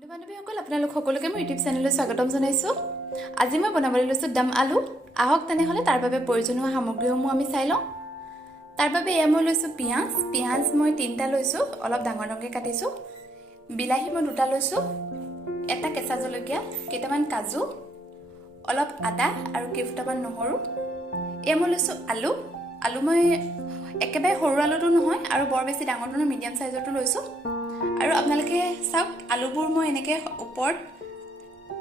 বন্ধু বান্ধৱীসকল আপোনালোক সকলোকে মোৰ ইউটিউব চেনেললৈ স্বাগতম জনাইছোঁ। আজি মই বনাবলৈ লৈছোঁ দম আলু। আহক তেনেহ'লে তাৰ বাবে প্ৰয়োজনীয় সামগ্ৰীসমূহ আমি চাই লওঁ। তাৰ বাবে এয়া মই লৈছোঁ পিঁয়াজ মই 3টা লৈছোঁ, অলপ ডাঙৰ ডাঙৰকৈ কাটিছোঁ। বিলাহী মই 2টা লৈছোঁ, এটা কেঁচা জলকীয়া, কেইটামান কাজু, অলপ আদা আৰু কেইফুটামান নহৰু। এয়া মই লৈছোঁ আলু মই একেবাৰে সৰু আলুটো নহয় আৰু বৰ বেছি ডাঙৰটো নহয়, মিডিয়াম চাইজৰটো লৈছোঁ। আৰু আপোনালোকে চাওক, আলুবোৰ মই এনেকৈ ওপৰত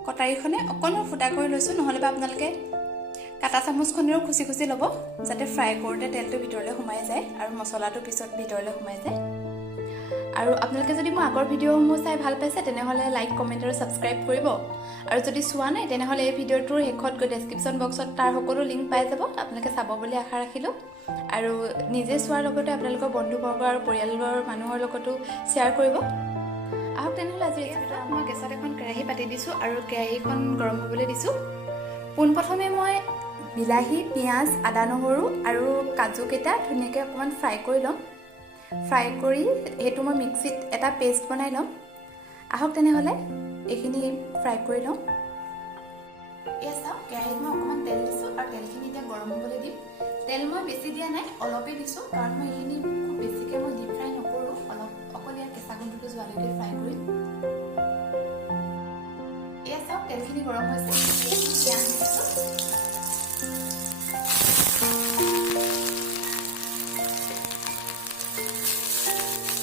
কটাৰীখনে অকণমান ফুটা কৰি লৈছোঁ, নহ'লে বা আপোনালোকে কাটা চামুচখনেৰেও খুচি খুচি ল'ব, যাতে ফ্ৰাই কৰোঁতে তেলটো ভিতৰলৈ সোমাই যায় আৰু মছলাটো পিছত ভিতৰলৈ সোমাই যায়। আৰু আপোনালোকে যদি মোৰ আগৰ ভিডিঅ'সমূহ চাই ভাল পাইছে তেনেহ'লে লাইক, কমেণ্ট আৰু ছাবস্ক্ৰাইব কৰিব। আৰু যদি চোৱা নাই তেনেহ'লে এই ভিডিঅ'টোৰ শেষত গৈ ডেছক্ৰিপশ্যন বক্সত তাৰ সকলো লিংক পাই যাব, আপোনালোকে চাব বুলি আশা ৰাখিলোঁ। আৰু নিজে চোৱাৰ লগতে আপোনালোকৰ বন্ধুবৰ্গ আৰু পৰিয়ালৰ মানুহৰ লগতো শ্বেয়াৰ কৰিব। আহক তেনেহ'লে আজি মই গেছত এখন কেৰাহী পাতি দিছোঁ আৰু কেৰাহীখন গৰম হ'বলৈ দিছোঁ। পোনপ্ৰথমে মই বিলাহী, পিঁয়াজ, আদা, নহৰু আৰু কাজুকেইটা ধুনীয়াকৈ অকণমান ফ্ৰাই কৰি ল'ম। ফ্ৰাই কৰি সেইটো মই মিক্সিত এটা পেষ্ট বনাই ল'ম। আহক তেনেহ'লে এইখিনি ফ্ৰাই কৰি লওঁ। এয়া চাওক, কেৰাহীত মই অকণমান তেল দিছোঁ আৰু তেলখিনি এতিয়া গৰম হ'বলৈ দিম। তেল মই বেছি দিয়া নাই, অলপেই দিছোঁ, কাৰণ মই এইখিনি খুব বেছিকৈ মই ডিপ ফ্ৰাই নকৰোঁ, অকল ইয়াৰ কেঁচা গোন্ধটো যোৱালৈকে ফ্ৰাই কৰিম। এয়া চাওক, তেলখিনি গৰম হৈছে, পিঁয়াজ দিছোঁ।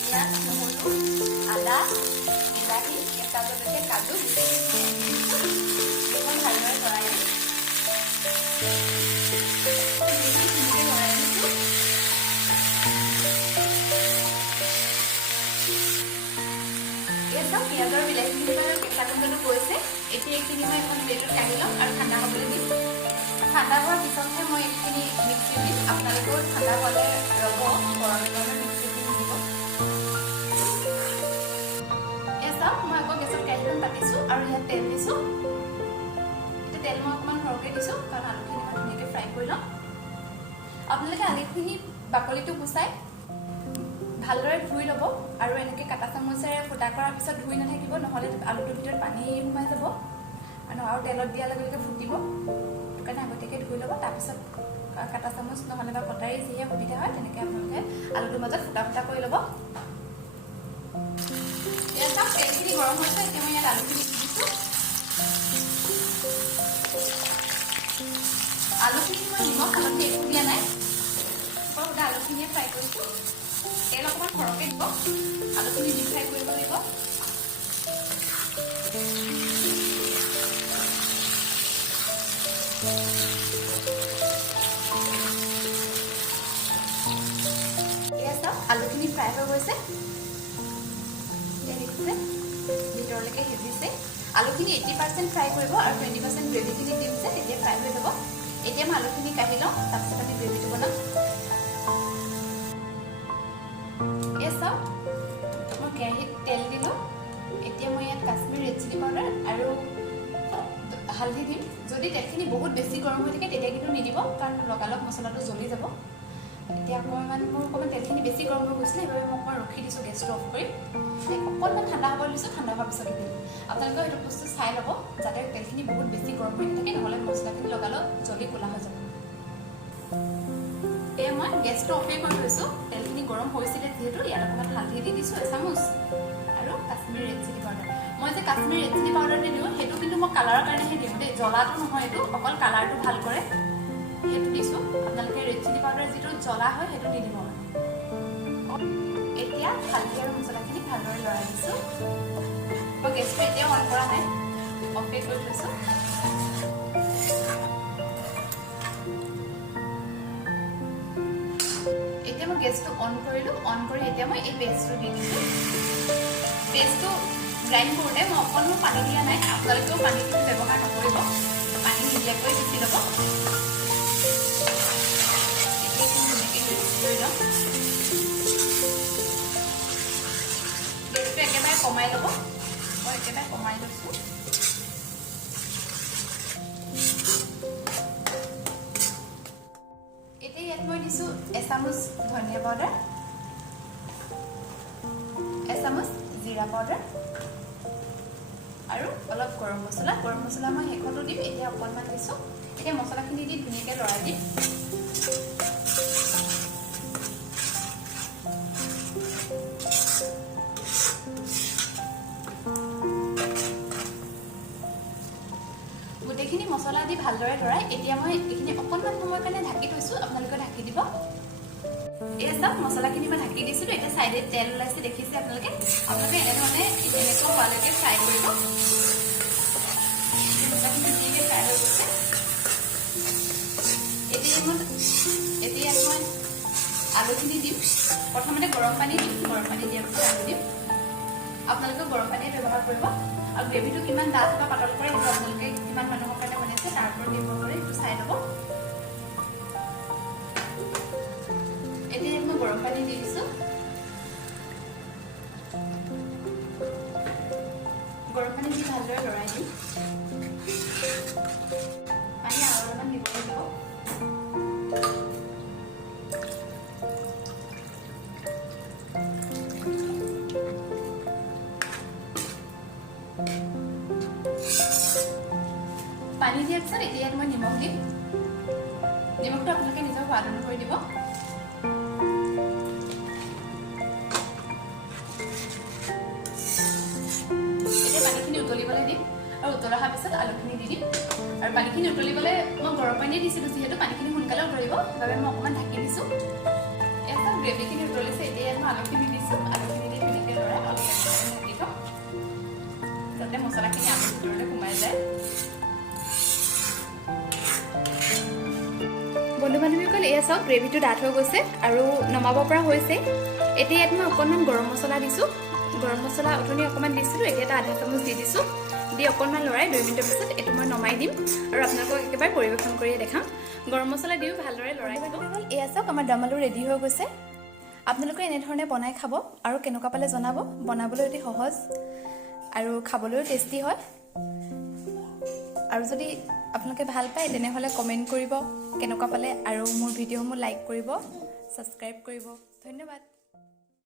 পিঁয়াজ, নহৰু, আদা, বিলাহী, কেঁচা জলকীয়া, কাজু এইখন ভালদৰে লৰাই দিম। পিঁয়াজ আৰু বিলাহীখিনি বাৰু কেঁচা গোন্ধটো গৈছে। এতিয়া এইখিনি মই এখন প্লেটত কাঢ়ি ল'ম আৰু ঠাণ্ডা হ'বলৈ দিম। ঠাণ্ডা হোৱাৰ পিছতহে মই এইখিনি মিক্সিত দিম। আপোনালোকেও ঠাণ্ডা হ'লে ৰ'ব, গৰমে গৰমে মিক্সিত দিব। এয়া চাওক, মই আকৌ গেছত কেৰাহীখন পাতিছোঁ আৰু ইয়াত তেল দিছোঁ। এতিয়া তেল মই অকণমান সৰহকৈ দিছোঁ, কাৰণ আলুখিনি মই ধুনীয়াকৈ ফ্ৰাই কৰি ল'ম। আপোনালোকে আলুখিনি বাকলিটো গুচাই ভালদৰে ধুই ল'ব আৰু এনেকৈ কাটা চামুচেৰে ফুটা কৰাৰ পিছত ধুই নাথাকিব, নহ'লে আলুটোৰ ভিতৰত পানী সোমাই যাব আৰু তেলত দিয়াৰ লগে লগে ফুটিব। সেইকাৰণে আগতীয়াকৈ ধুই ল'ব, তাৰপিছত কাটা চামুচ নহ'লে বা কটাৰী যিহে সুবিধা হয় তেনেকৈ আপোনালোকে আলুটোৰ মাজত ফুটা ফুটা কৰি ল'ব। এয়া চাওক, তেলখিনি গৰম হৈছে, এতিয়া মই ইয়াত আলুখিনি দি দিছোঁ। আলুখিনি মই নিমখ হালধি একো দিয়া নাই, সুদা আলুখিনিয়ে ফ্ৰাই কৰিছোঁ। তেল অকণমান সৰহকৈ দিব, আলুখিনি ডিপ ফ্ৰাই কৰিব লাগিব। এয়া চাওক, আলুখিনি ফ্ৰাই হৈ গৈছে, দেখিছে ভিতৰলৈকে সিজিছে। আলুখিনি 80% ফ্ৰাই কৰিব আৰু 20% গ্ৰেভিখিনি দিম যে, তেতিয়া ফ্ৰাই হৈ যাব। এতিয়া মই আলুখিনি কাঢ়ি লওঁ, তাৰপিছত আমি গ্ৰেভিটো বনাম। এয়া চাওক, মই কেৰাহীত তেল দিলোঁ। এতিয়া মই ইয়াত কাশ্মীৰ ৰেড চিলি পাউডাৰ আৰু হালধি দিম। যদি তেলখিনি বহুত বেছি গৰম হৈ থাকে তেতিয়া কিন্তু নিদিব, কাৰণ লগালগ মছলাটো জ্বলি যাব। এতিয়া অকণমান তেলখিনি বেছি গৰম হৈ গৈছিলে, সেইবাবে মই অকণমান ৰখি দিছোঁ, গেছটো অফ কৰি অকণমান ঠাণ্ডা হ'ব দিছোঁ। ঠাণ্ডা হোৱাৰ পিছত দিম। আপোনালোকে সেইটো বস্তু চাই ল'ব, যাতে তেলখিনি বহুত বেছি গৰম হৈ নাথাকে, নহ'লে মছলাখিনি লগালগ জ্বলি ক'লা হৈ যাব। এয়া মই গেছটো অফেই কৰি থৈছোঁ। তেলখিনি গৰম হৈছিলে যিহেতু, ইয়াত অকণমান হালধি দি দিছোঁ এচামুচ আৰু কাশ্মীৰ ৰেড চিলি পাউডাৰ। মই যে কাশ্মীৰ ৰেড চিলি পাউডাৰ দিওঁ, সেইটো কিন্তু মই কালাৰৰ কাৰণেহে দিওঁ দেই, জ্বলাটো নহয়, এইটো অকল কালাৰটো ভাল কৰে, সেইটো দিছোঁ। আপোনালোকে ৰেড চিলি পাউডাৰ যিটো জ্বলা হয় সেইটো নিদিব। এতিয়া হালধি আৰু মছলাখিনি ভালদৰে লৰাই দিছোঁ। মই গেছটো এতিয়াও অন কৰা নাই, অফেই কৰি থৈছোঁ। এতিয়া মই গেছটো অন কৰিলোঁ, অন কৰি এতিয়া মই এই পেষ্টটো দি দিছোঁ। পেষ্টটো গ্ৰাইণ্ড কৰোঁতে মই অকণো পানী দিয়া নাই, আপোনালোকেও পানীটো ব্যৱহাৰ নকৰিব, পানী নিদিয়াকৈ পিচি ল'ব। গেছটো একেবাৰে কমাই ল'ব, মই একেবাৰে কমাই লৈছোঁ। এতিয়া ইয়াত মই দিছোঁ এচামুচ ধনিয়া পাউডাৰ, এচামুচ জিৰা পাউডাৰ, আৰু অলপ গৰম মছলা মই শেষতো দিম এতিয়া অকণমান দিছোঁ এতিয়া মছলাখিনি দি ধুনীয়াকৈ লৰাই দিম গোটেইখিনি মছলা দি ভালদৰে লৰাই এতিয়া মই এইখিনি অকণমান সময়ৰ কাৰণে ঢাকি থৈছোঁ আপোনালোকে ঢাকি দিব এয়া চাওক মছলাখিনি মই ঢাকি দিছিলোঁ এতিয়া চাইডে তেল ওলাইছে দেখিছে আপোনালোকে এনেধৰণে এনেকুৱা হোৱালৈকে ফ্ৰাই কৰিব মছলাখিনি ধুনীয়াকৈ ফ্ৰাই হৈ গৈছে এতিয়া মই আলুখিনি দিম প্ৰথমতে গৰম পানী দিয়াৰ পিছত আলু দিম আপোনালোকে গৰম পানী ব্যৱহাৰ কৰিব আৰু গ্ৰেভিটো কিমান ডাঠ বা পাতল কৰে সেইটো আপোনালোকে কিমান মানুহৰ কাৰণে বনাইছে তাৰ ওপৰত নিৰ্ভৰ কৰি সেইটো চাই ল'ব এতিয়া মই গৰম পানী দি দিছোঁ গৰম পানী দি ভালদৰে লৰাই দিম পানী আৰু অলপমান দিব লাগিব পানী দিয়াৰ পিছত এতিয়া মই নিমখ দিম নিমখটো আপোনালোকে নিজৰ সোৱাদ অনুসৰি দিব এতিয়া পানীখিনি উতলিবলৈ দিম আৰু উতল অহাৰ পিছত আলুখিনি দি দিম আৰু পানীখিনি উতলিবলৈ মই গৰম পানী দিছিলোঁ যিহেতু পানীখিনি সোনকালে উতলিব সেইবাবে মই অকণমান ঢাকি দিছোঁ এতিয়া গ্ৰেভিখিনি উতলিছে এতিয়া মই আলুখিনি দিছোঁ আলুখিনি দি ধুনীয়াকৈ লৰাই অলপ ঢাকি থওঁ যাতে মছলাখিনি আলুৰ ভিতৰলৈ সোমাই যায় বন্ধু বান্ধৱীসকল এয়া চাওক গ্ৰেভিটো ডাঠ হৈ গৈছে আৰু নমাব পৰা হৈছে এতিয়া ইয়াত মই অকণমান গৰম মছলা দিছোঁ গৰম মছলা অথনি অকণমান দিছিলোঁ এতিয়া এটা আধা চামুচ দি দিছোঁ দি অকণমান লৰাই 2 মিনিটৰ পিছত এইটো মই নমাই দিম আৰু আপোনালোকক একেবাৰে পৰিৱেশন কৰিয়ে দেখাম গৰম মছলা দিও ভালদৰে লৰাই দিব এয়া চাওক আমাৰ দম আলু ৰেডি হৈ গৈছে আপোনালোকে এনেধৰণে বনাই খাব আৰু কেনেকুৱা পালে জনাব বনাবলৈ অতি সহজ আৰু খাবলৈও টেষ্টি হয় আৰু যদি আপোনালোকে ভাল পায় তেনেহ'লে কমেণ্ট কৰিব কেনেকুৱা পালে আৰু মোৰ ভিডিঅ'সমূহ লাইক কৰিব ছাবস্ক্ৰাইব কৰিব ধন্যবাদ